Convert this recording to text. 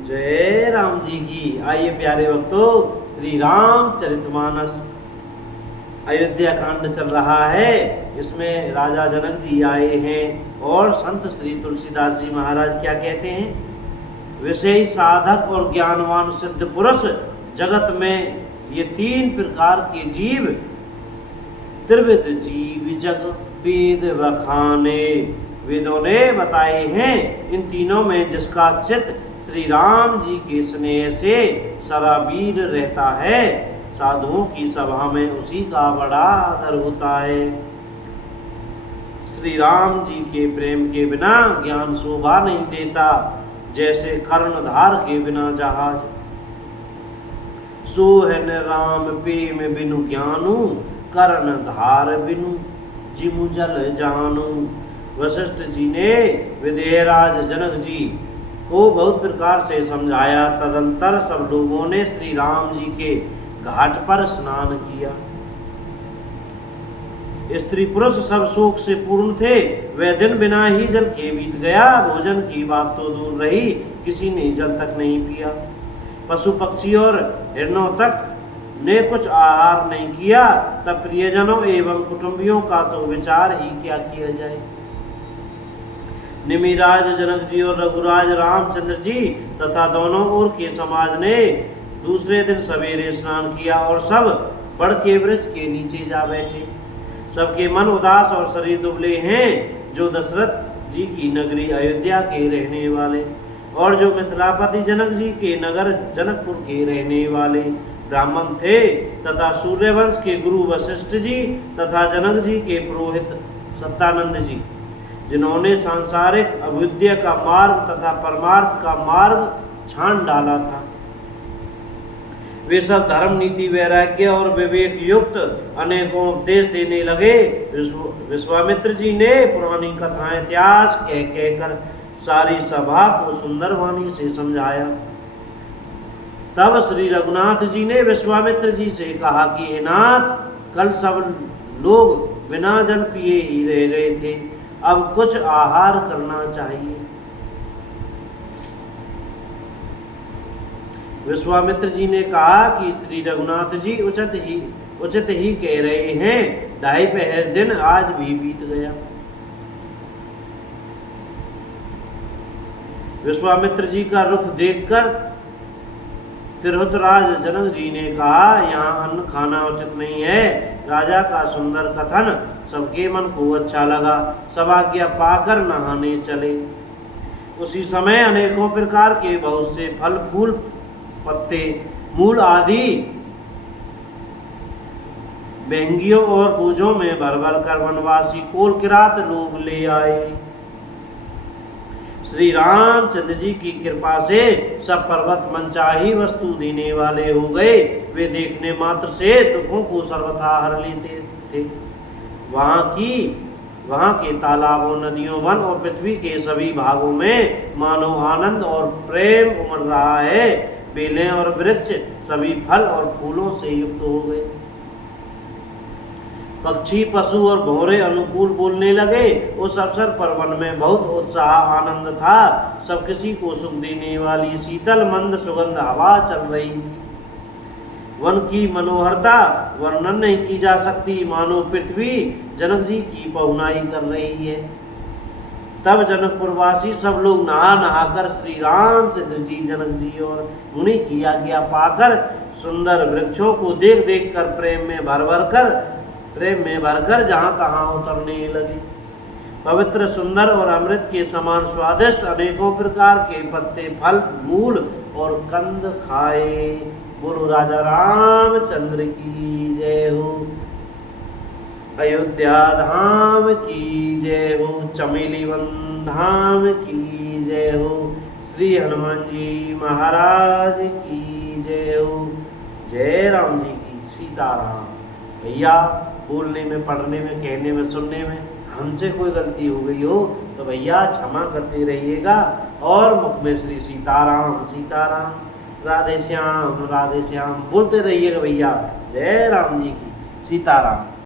जय राम जी की। आइए प्यारे भक्तों, श्री रामचरितमानस अयोध्या कांड चल रहा है। इसमें राजा जनक जी आए हैं और संत श्री तुलसीदास जी महाराज क्या कहते हैं। विषयी साधक और ज्ञानवान सिद्ध पुरुष जगत में ये तीन प्रकार के जीव, त्रिविध जीव जग वेद बखाने, वेदों ने बताए हैं। इन तीनों में जिसका चित्त श्री राम जी के स्नेह से सराबीर रहता है, साधुओं की सभा में उसी का बड़ा आदर होता है। श्री राम जी के प्रेम के बिना ज्ञान शोभा नहीं देता, जैसे कर्णधार के बिना जहाज। सो है न राम प्रेम बिनु ज्ञानू, कर्णधार बिनु जिमु जल जानू। वशिष्ठ जी ने विदेहराज जनक जी को बहुत प्रकार से समझाया। तदंतर सब लोगों ने श्री राम जी के घाट पर स्नान किया। स्त्री पुरुष सब शोक से पूर्ण थे। वह दिन बिना ही जल के बीत गया। भोजन की बात तो दूर रही, किसी ने जल तक नहीं पिया। पशु पक्षी और हिरणों तक ने कुछ आहार नहीं किया। तब प्रियजनों एवं कुटुंबियों का तो विचार ही क्या किया जाए। निमिराज जनक जी और रघुराज रामचंद्र जी तथा दोनों ओर के समाज ने दूसरे दिन सवेरे स्नान किया और सब बड़ के वृक्ष के नीचे जा बैठे। सबके मन उदास और शरीर दुबले हैं। जो दशरथ जी की नगरी अयोध्या के रहने वाले और जो मिथिलापति जनक जी के नगर जनकपुर के रहने वाले ब्राह्मण थे, तथा सूर्यवंश के गुरु वशिष्ठ जी तथा जनक जी के पुरोहित सत्यानंद जी, जिन्होंने सांसारिक अभ्युदय का मार्ग तथा परमार्थ का मार्ग छान डाला था, वे सब धर्म नीति वैराग्य और विवेक युक्त अनेकों उपदेश देने लगे। विश्वामित्र जी ने पुरानी कथाएं इतिहास कह कहकर सारी सभा को सुंदर वाणी से समझाया। तब श्री रघुनाथ जी ने विश्वामित्र जी से कहा कि हे नाथ, कल सब लोग बिना जल पिए ही रह गए थे, अब कुछ आहार करना चाहिए। विश्वामित्र जी ने कहा कि श्री रघुनाथ जी उचित ही कह रहे हैं। 2.5 पहर दिन आज भी बीत गया। विश्वामित्र जी का रुख देखकर तिरहुतराज जनक जी ने कहा, यहाँ अन्न खाना उचित नहीं है। राजा का सुंदर कथन सबके मन को अच्छा लगा। सब आज्ञा पाकर नहाने चले। उसी समय अनेकों प्रकार के बहुत से फल फूल पत्ते मूल आदि बेंगियों और बोझों में भर भर कर वनवासी कोल किरात लोग ले आए। श्री रामचंद्र जी की कृपा से सब पर्वत मनचाही वस्तु देने वाले हो गए। वे देखने मात्र से दुखों को सर्वथा हर लेते थे। वहाँ के तालाबों, नदियों, वन और पृथ्वी के सभी भागों में मानो आनंद और प्रेम उमड़ रहा है। बेलें और वृक्ष सभी फल और फूलों से युक्त हो गए। पक्षी, पशु और भौरे अनुकूल बोलने लगे। उस अवसर पर वन में बहुत उत्साह आनंद था। सब किसी को सुख देने वाली शीतल मंद सुगंध हवा चल रही थी। वन की मनोहरता वर्णन नहीं की जा सकती, मानो पृथ्वी जनक जी की पहुनाई कर रही है। तब जनकपुरवासी सब लोग नहा नहाकर श्री रामचंद्र जी, जनक जी और मुनि की आज्ञा पाकर सुंदर वृक्षों को देख देख कर प्रेम में भरकर जहाँ तहाँ उतरने लगे। पवित्र, सुंदर और अमृत के समान स्वादिष्ट अनेकों प्रकार के पत्ते, फल, मूल और कंद खाए। बोलो राजा रामचंद्र की जय हो। अयोध्या धाम की जय हो। चमेली वन धाम की जय हो। श्री हनुमान जी महाराज की जय हो। जय राम जी की। सीताराम। भैया, बोलने में, पढ़ने में, कहने में, सुनने में हमसे कोई गलती हो गई हो तो भैया क्षमा करते रहिएगा। और मुख में श्री सीताराम सीताराम, राधे श्याम बोलते रहिएगा भैया। जय राम जी की। सीताराम।